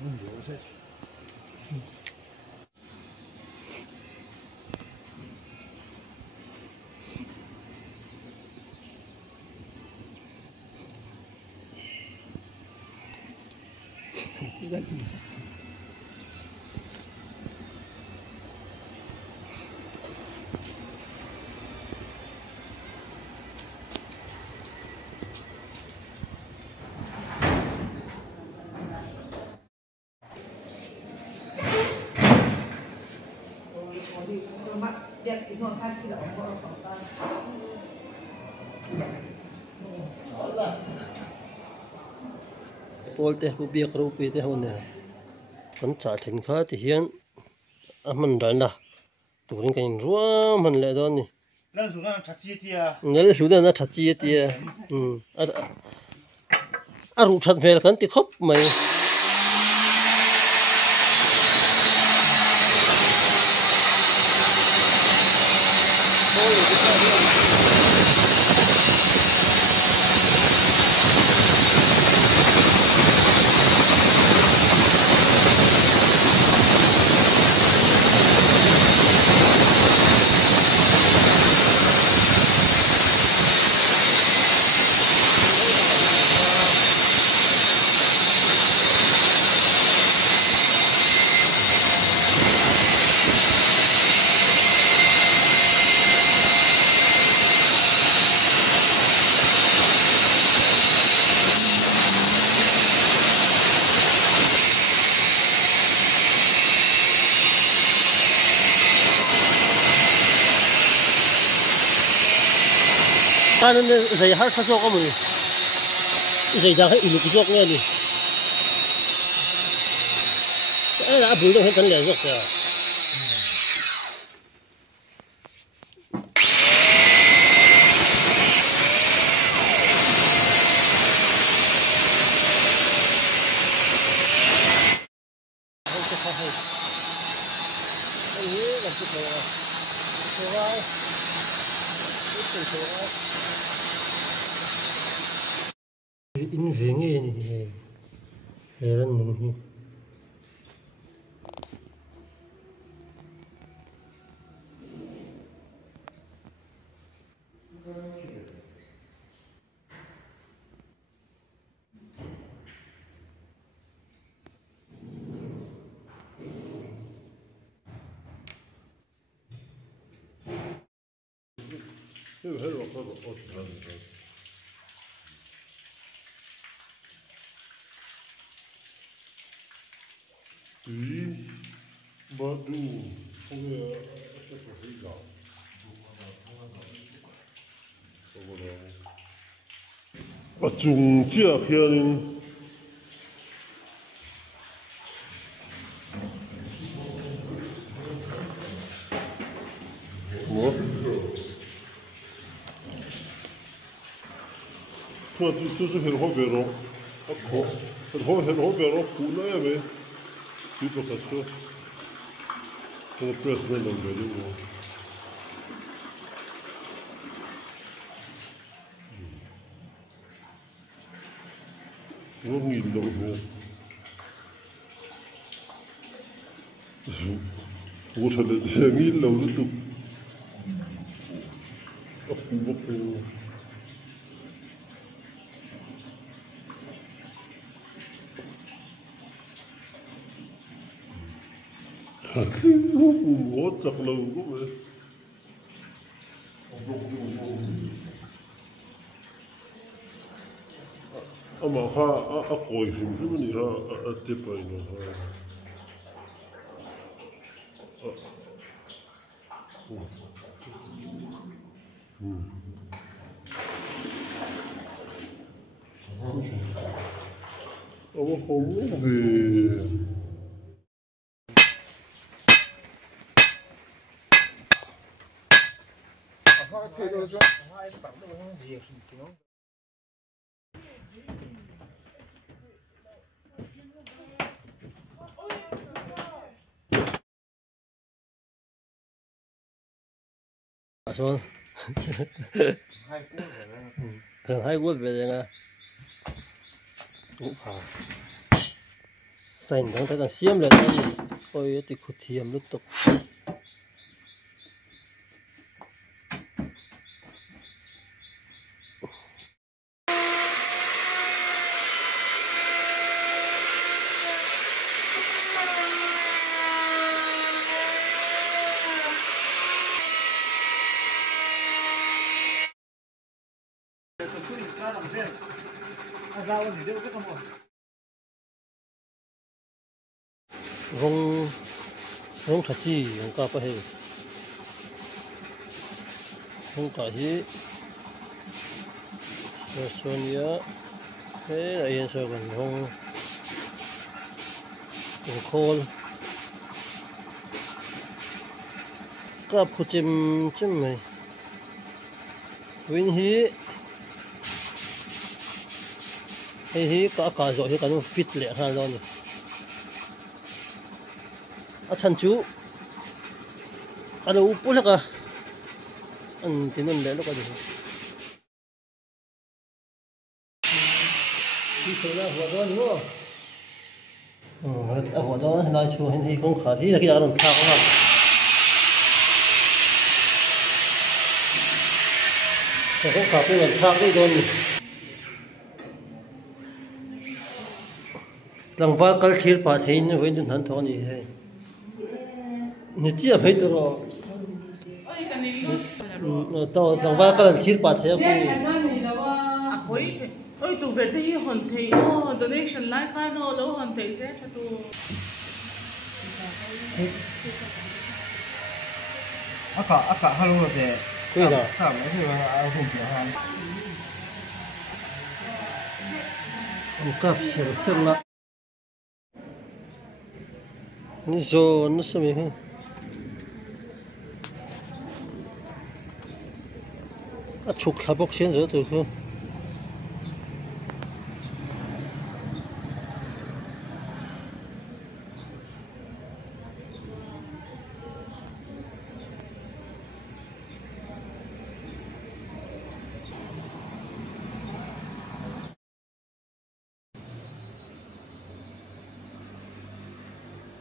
留下去。在地上。Paul te hu biak ro pi te hon ne kan cha thin kha ti hian a man ran da turin kan ruam man le don ni那如果他接接啊， ngel su da na tha chi ti a ru that mel kan ti khop mai ta nên dây hát phát cho mình dây ra cái ilu cái nghe đi cái là bự đâu hết cần lẻ rồi in về nghe này heran mình hi bà trùng chia kia lên một thôi thì tôi sẽ hiểu về rồi hiểu về rồi cũ nữa vậy chỉ có cái số cái press lên làm về đi rồi nó nghìn đồng hồ vô thật là nghìn lâu liên tục ấp bốc lên nó bùn chặt lâu quá vậy ama ha a koi him him ni ha a te pai no ha ama homo ve son gần hai quốc về rồi nè cũng phải xanh thằng thấy càng xiêm lên đây ôi thì khụt thiềm lúc tục rong rong thật chi rong cá phải rong cá hi xuân nhớ thế là yên sao còn rong khôn cá phụ chim chim này vinh hi cá rồi thì cá nó fit lẹ hơn rồi chân chú ăn đâu bún hết à ăn thì nó lẹ lúc nào đi chơi là hoa đón nữa hoa đón nói chú hiện thì cũng khá thì là cái đó làm thao không cũng khá cái làm thao cái đón lần vào cái khía bà thấy nó với những thằng thằng gì thế你记得没得了？到等外个人去把钱不？ôi tụ về thì hoàn thị donation like cái nó lâu hoàn thị sẽ cho tụ 아까 하루에 돼. 对的。 참, 이거 안 좋아. 你干行了。你说那什么？啊，出开爆现在都去。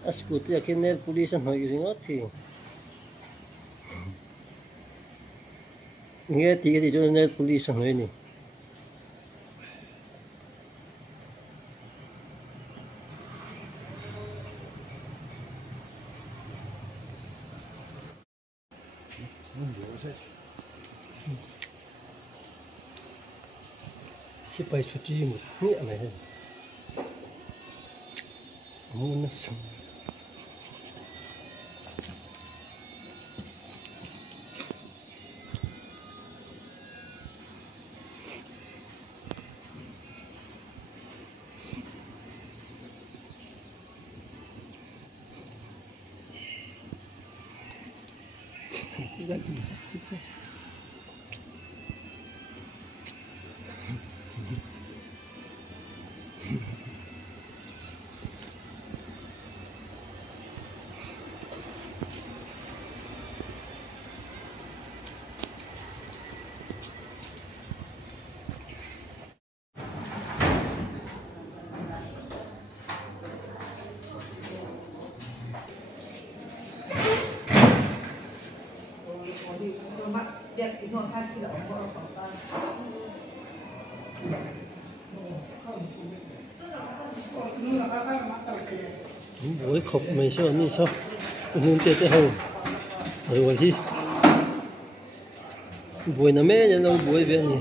Ascolti a che nel police non gli rinnotti. Nghe tí thì cho nel police nói nè. Chỉ phải suy nghĩ một nghĩa này thôi. Muốn nó sống. Buổi khóc mày sao như sao muốn tiệt cái hầu rồi vậy chứ buổi nó mẹ nhân đâu buổi về nhỉ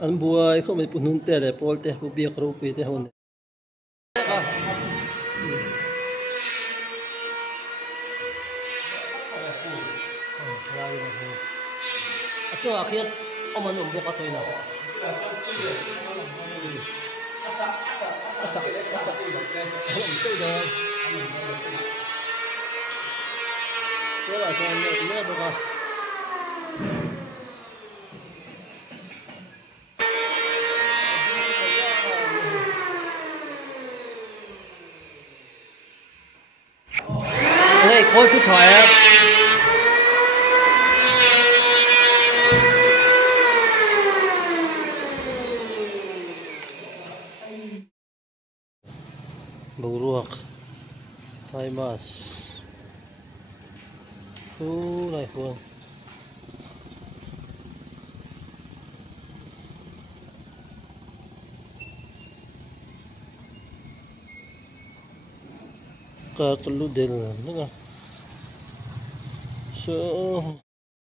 anh buổi không phải punun tiệt để pol tiệt bu biếc rồi tiệt hôn 저 아키야 어머니 온 보가 토이나 này coi chút thoại á Bauruak, Thai bass. Lai huang. Ka telu del na. So